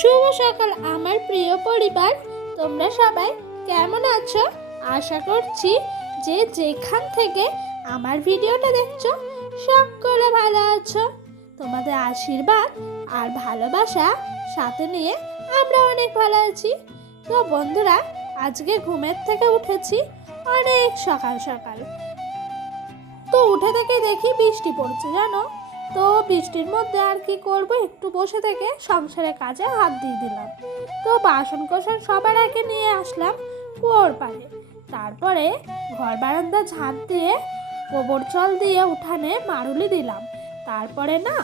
শুভ সকাল আমার প্রিয় পরিবার, তোমরা সবাই কেমন আছো? আশা করছি যে যেখান থেকে আমার ভিডিওটা দেখছো সকলে ভালো আছো। তোমাদের আশীর্বাদ আর ভালোবাসা সাথে নিয়ে আমরা অনেক ভালো আছি। তো বন্ধুরা, আজকে ঘুমের থেকে উঠেছি অনেক সকাল সকাল। তো উঠে থেকে দেখি বৃষ্টি পড়ছে, জানো তো বৃষ্টির মধ্যে আর কি করব, একটু বসে থেকে সংসারের কাজে হাত দিয়ে দিলাম। তো বাসন কোসন সবার আগে নিয়ে আসলাম কুয়োর পাড়ে। তারপরে ঘর বারান্দা ঝাঁট দিয়ে গোবর জল দিয়ে উঠানে মারুলি দিলাম। তারপরে না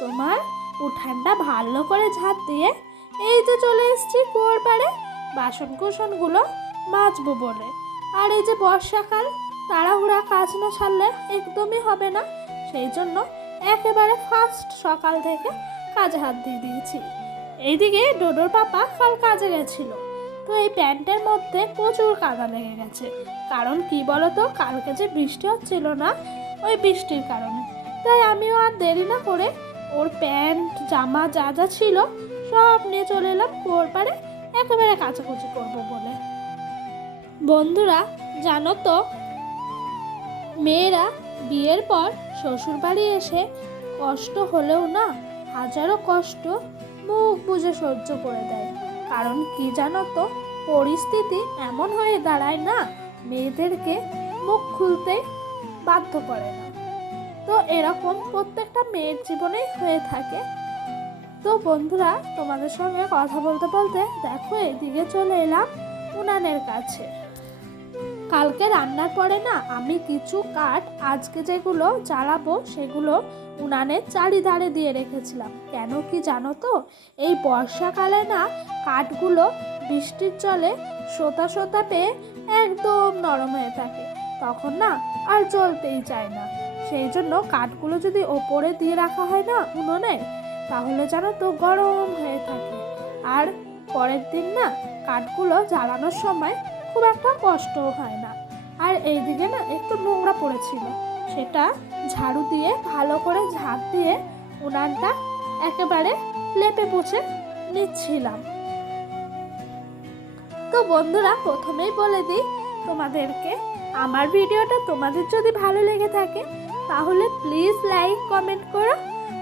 তোমার উঠানটা ভালো করে ঝাঁট দিয়ে এই যে চলে এসেছি কুয়োর পাড়ে বাসন কোসনগুলো মাজবো বলে। আর এই যে বর্ষাকাল, তাড়াহুড়া কাজ না ছাড়লে একদমই হবে না, সেই জন্য একেবারে ফার্স্ট সকাল থেকে কাজে হাত দিয়ে দিয়েছি। এইদিকে ডোডোর পাপা কাল কাজে গেছিল, তো এই প্যান্টের মধ্যে প্রচুর কাদা লেগে গেছে। কারণ কি বলতো, কালকে যে বৃষ্টি হচ্ছিল না, ওই বৃষ্টির কারণে। তাই আমিও আর দেরি না করে ওর প্যান্ট জামা যা যা ছিল সব নিয়ে চলে এলাম কুয়োর পাড়ে একেবারে কাচাকুচি করবো বলে। বন্ধুরা জানো তো, মেয়েরা বিয়ের পর শ্বশুর বাড়ি এসে কষ্ট হলেও না হাজারো কষ্ট মুখ বুজে সহ্য করে দেয়। কারণ কি জানো তো, পরিস্থিতি এমন হয়ে দাঁড়ায় না, মেয়েদেরকে মুখ খুলতে বাধ্য করে না। তো এরকম প্রত্যেকটা মেয়ের জীবনেই হয়ে থাকে। তো বন্ধুরা, তোমাদের সঙ্গে কথা বলতে বলতে দেখো এদিকে চলে এলাম উনানের কাছে। কালকে রান্নার পরে না আমি কিছু কাঠ আজকে যেগুলো জ্বালাবো সেগুলো উনানের চারিধারে দিয়ে রেখেছিলাম। কেন কি জানো তো, এই বর্ষাকালে না কাঠগুলো বৃষ্টির জলে সোতা সোতা পেয়ে একদম নরম হয়ে থাকে, তখন না আর জ্বলতেই চায় না। সেই জন্য কাঠগুলো যদি ওপরে দিয়ে রাখা হয় না উনুনে, তাহলে জানো তো গরম হয়ে থাকে। আর পরের দিন না কাঠগুলো জ্বালানোর সময় খুব একটা কষ্টও হয় না। আর এইদিকে না একটু নোংরা পড়েছিল, সেটা ঝাড়ু দিয়ে ভালো করে ঝাঁট দিয়ে উনানটা একেবারে লেপে পুছে নিচ্ছিলাম। তো বন্ধুরা, প্রথমেই বলে দিই তোমাদেরকে, আমার ভিডিওটা তোমাদের যদি ভালো লেগে থাকে তাহলে প্লিজ লাইক কমেন্ট করো।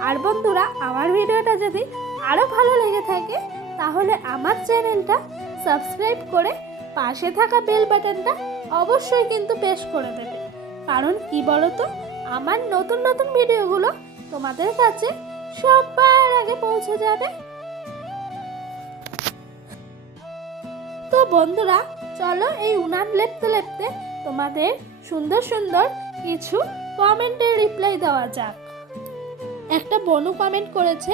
আর বন্ধুরা, আমার ভিডিওটা যদি আরও ভালো লেগে থাকে তাহলে আমার চ্যানেলটা সাবস্ক্রাইব করে পাশে থাকা বেল বাটনটা অবশ্যই কিন্তু প্রেস করে দেবে। কারণ কি বলতো, আমার নতুন নতুন ভিডিওগুলো তোমাদের কাছে সবার আগে পৌঁছে যাবে। তো বন্ধুরা চলো, এই উনান লেপতে লেপতে তোমাদের সুন্দর সুন্দর কিছু কমেন্টের রিপ্লাই দেওয়া যাক। একটা বনু কমেন্ট করেছে,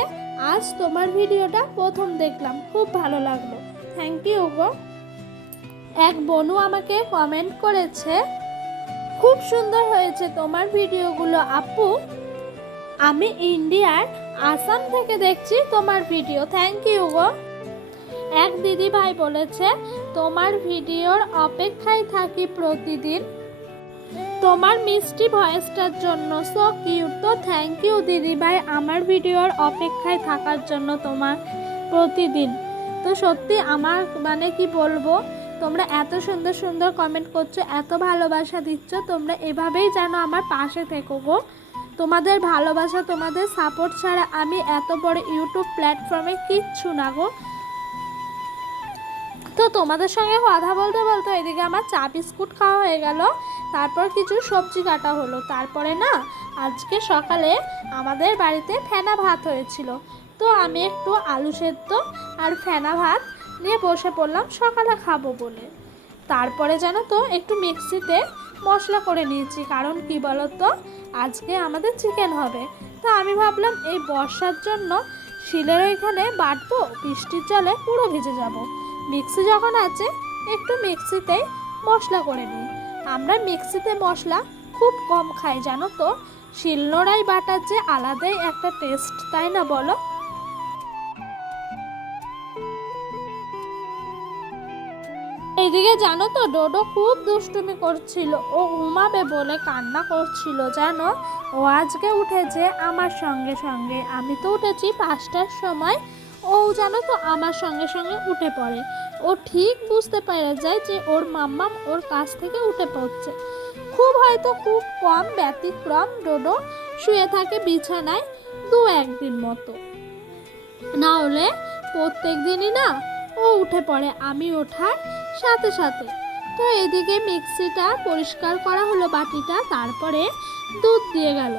আজ তোমার ভিডিওটা প্রথম দেখলাম, খুব ভালো লাগলো, থ্যাংক ইউ গো। এক বনু আমাকে কমেন্ট করেছে, খুব সুন্দর হয়েছে তোমার ভিডিওগুলো আপু, আমি ইন্ডিয়ার আসাম থেকে দেখছি তোমার ভিডিও, থ্যাংক ইউ গো। এক দিদি ভাই বলেছে, তোমার ভিডিওর অপেক্ষায় থাকি প্রতিদিন, তোমার মিষ্টি ভয়েসটার জন্য, সো কিউট। তো থ্যাংক ইউ দিদি ভাই আমার ভিডিওর অপেক্ষায় থাকার জন্য তোমার প্রতিদিন। তো সত্যি আমার মানে কি বলবো, তোমরা এত সুন্দর সুন্দর কমেন্ট করছো, এত ভালোবাসা দিচ্ছ, তোমরা এভাবেই যেন আমার পাশে থেকো গো। তোমাদের ভালোবাসা, তোমাদের সাপোর্ট ছাড়া আমি এত বড় ইউটিউব প্ল্যাটফর্মে কিচ্ছু না গো। তো তোমাদের সঙ্গে কথা বলতে বলতে এদিকে আমার চা বিস্কুট খাওয়া হয়ে গেল, তারপর কিছু সবজি কাটা হলো। তারপরে না আজকে সকালে আমাদের বাড়িতে ফেনা ভাত হয়েছিল, তো আমি একটু আলু সেদ্ধ আর ফেনা ভাত নিয়ে বসে পড়লাম সকালে খাবো বলে। তারপরে জানো তো একটু মিক্সিতে মশলা করে নিয়েছি, কারণ কি বলতো, আজকে আমাদের চিকেন হবে। তো আমি ভাবলাম এই বর্ষার জন্য শিলের ওইখানে বাটবো, বৃষ্টির জলে পুরো ভিজে যাব, মিক্সি যখন আছে একটু মিক্সিতেই মশলা করে নিই। আমরা মিক্সিতে মশলা খুব কম খাই জানো তো, শিলনোড়ায় বাটার যে আলাদাই একটা টেস্ট, তাই না বলো? এইদিকে জানো তো ডোডো খুব দুষ্টুমি করছিল, ও ঘুমাবে বলে কান্না করছিল জানো। ও আজকে উঠেছে আমার সঙ্গে সঙ্গে, আমি তো উঠেছি 5টার সময়, ও ও জানো তো আমার সঙ্গে সঙ্গে উঠে পড়ে। ও ঠিক বুঝতে পেরে যায় যে ওর মাম্মাম ওর কাছ থেকে উঠে পড়ছে। খুব কম ব্যতিক্রম ডোডো শুয়ে থাকে বিছানায় দু একদিন মতো, না হলে প্রত্যেক দিনই না ও উঠে পড়ে আমি ওঠার সাথে সাথে। তো এদিকে মিক্সিটা পরিষ্কার করা হলো, বাটিটা, তারপরে দুধ দিয়ে গেল।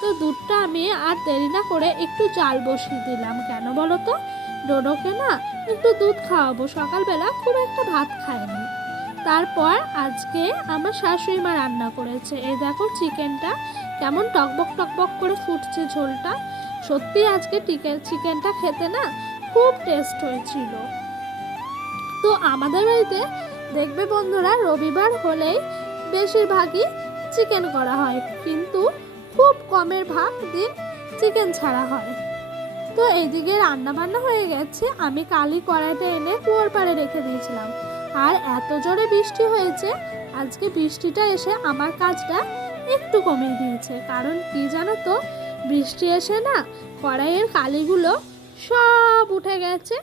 তো দুধটা আমি আর দেরি না করে একটু জাল বসিয়ে দিলাম। কেন বলো তো, ডোডোকে না একটু দুধ খাওয়াবো, সকালবেলা খুব একটা ভাত খায়নি। তারপর আজকে আমার শাশুড়ি মা রান্না করেছে, এই দেখো চিকেনটা কেমন টকবক টকবক করে ফুটছে ঝোলটা। সত্যি আজকে চিকেনটা খেতে না খুব টেস্ট হয়েছিল। তো আমাদের বাড়িতে দেখবে বন্ধুরা, রবিবার হলেই বেশিরভাগই চিকেন করা হয়, কিন্তু খুব কমের ভাগ দিন চিকেন ছাড়া হয়। তো এইদিকে রান্না বান্না হয়ে গেছে, আমি কালই কড়াইটা এনে কুয়োর পাড়ে রেখে দিয়েছিলাম। আর এত জোরে বৃষ্টি হয়েছে, আজকে বৃষ্টিটা এসে আমার কাজটা একটু কমিয়ে দিয়েছে। কারণ কি জানো তো, বৃষ্টি এসে না কড়াইয়ের কালিগুলো সব উঠে গেছে,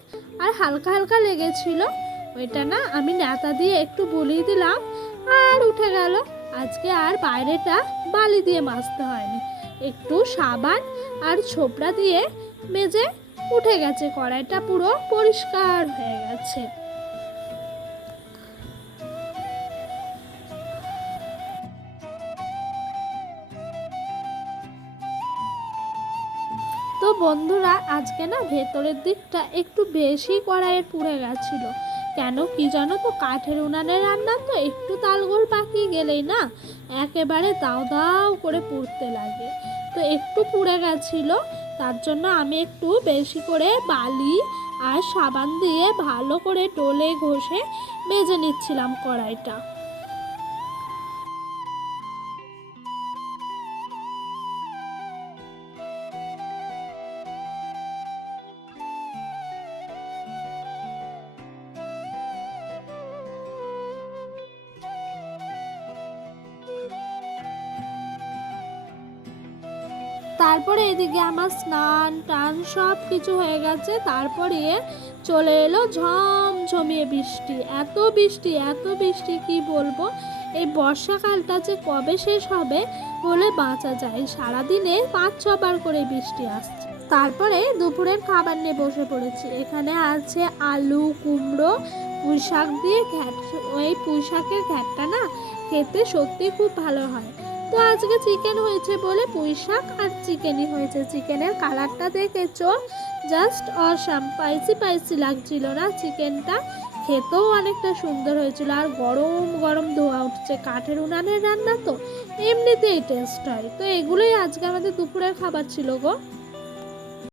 আর হালকা হালকা লেগেছিল, ওইটা না আমি ন্যাতা দিয়ে একটু বুলিয়ে দিলাম আর উঠে গেল। আজকে আর বাইরেটা বালি দিয়ে মাজতে হয়নি, একটু সাবান আর ছোবড়া দিয়ে মেজে উঠে গেছে, কড়াইটা পুরো পরিষ্কার হয়ে গেছে। তো বন্ধুরা আজকে না ভেতরের দিকটা একটু বেশি কড়াইয়ে পুড়ে গেছিল। কেন কি জানো তো, কাঠের উনানে রান্না তো একটু তালগোল পাকিয়ে গেলেই না একেবারে দাও দাও করে পুড়তে লাগে। তো একটু পুড়ে গেছিল, তার জন্য আমি একটু বেশি করে বালি আর সাবান দিয়ে ভালো করে ডলে ঘষে মেজে নিচ্ছিলাম কড়াইটা। তারপরে এদিকে আমার স্নান টান সব কিছু হয়ে গেছে। তারপরে চলে এলো ঝমঝমিয়ে বৃষ্টি, এত বৃষ্টি কি বলবো। এই বর্ষাকালটা যে কবে শেষ হবে বলে বাঁচা যায়, সারাদিনে 5-6 বার করে বৃষ্টি আসছে। তারপরে দুপুরের খাবার নিয়ে বসে পড়েছি। এখানে আছে আলু, কুমড়ো, পুঁই শাক দিয়ে ঘ্যাট। ওই পুঁই শাকের ঘ্যাটটা না খেতে সত্যি খুব ভালো হয়। তো আজকে চিকেন হয়েছে বলে পুঁই শাক আর চিকেনই হয়েছে। চিকেনের কালারটা দেখেছো, জাস্ট অসাম, স্পাইসি লাগছিল না চিকেনটা, খেতেও অনেকটা সুন্দর হয়েছিল। আর গরম গরম ধোয়া উঠছে, কাঠের উনানের রান্না তো এমনিতেই টেস্ট হয়। তো এগুলোই আজকে আমাদের দুপুরের খাবার ছিল গো।